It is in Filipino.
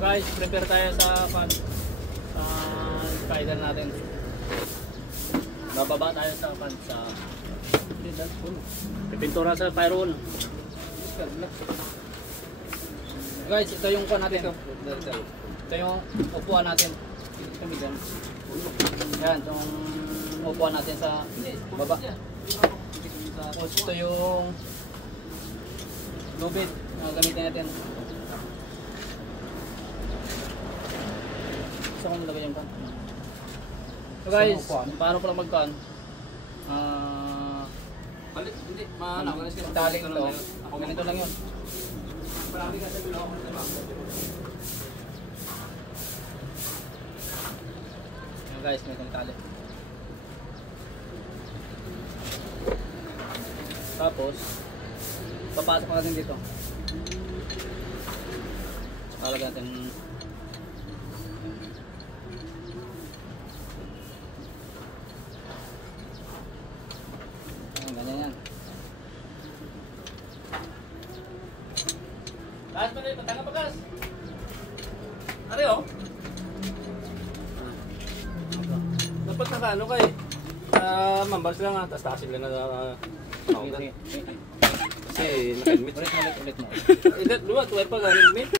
Guys, prepare tayo sa spider natin. Bababa tayo sa pipintura sa pyron. Guys, ito yung natin. Ito yung upuan natin. Yan, itong upuan natin sa baba. Tapos ito yung lubid na gamitin natin. Saan ko nilagay yung pan? So guys, paano pala mag-pan? Hindi, maano. Taling ito. Ganito lang yun. Marami ka sa bilo. Yan guys, may itong tali. Tapos, papasok natin dito. Lalagyan natin. Ganyan yan. Lahat pa dito, tanga bagas. Ari oh. Dapat nakaano kay mambals lang ha, tapos tasin lang na Sige. kasi naka-helmet. Ulit mo. Hindi, luwa, tuway pa galing helmet.